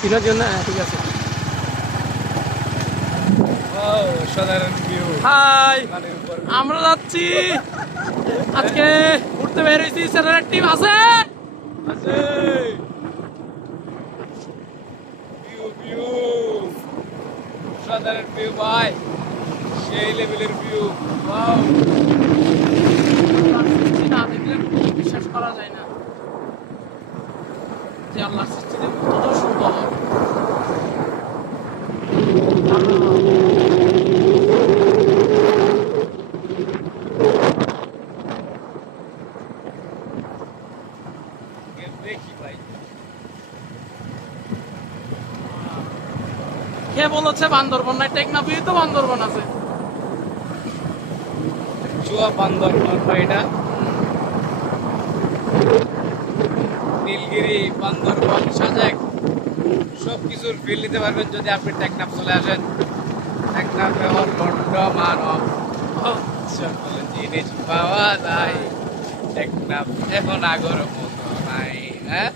তিনের জন্য ঠিক আছে। সাধারণ ভিউ। হাই, আমরা যাচ্ছি আজকে ঘুরতে বের হয়েছি। স্যারের টিম আছে আছে ভিউ ভিউ, সাধারণ ভিউ ভাই, সেই লেভেলের ভিউ। ওয়াও, আল্লাহর সৃষ্টি না দেখলে বিশ্বাস করা যায় না যে আল্লাহর সৃষ্টিতে কত সুন্দর। দেখি ভাই। কে বলেছে বান্দরবন নাই? টেকনাফেই তো বান্দরবন আছে। চুয়া বান্দরবন ভাই, এটা নীলগিরি, বান্দরবন, সাজেক সব কিছুর ফিল নিতে পারবেন যদি আপনি টেকনাফ চলে আসেন। টেকনাফে অখণ্ড মানব সকল জিনিস পাওয়া যায়। টেকনাফ এখন আগর মতো নাই। হ্যাঁ।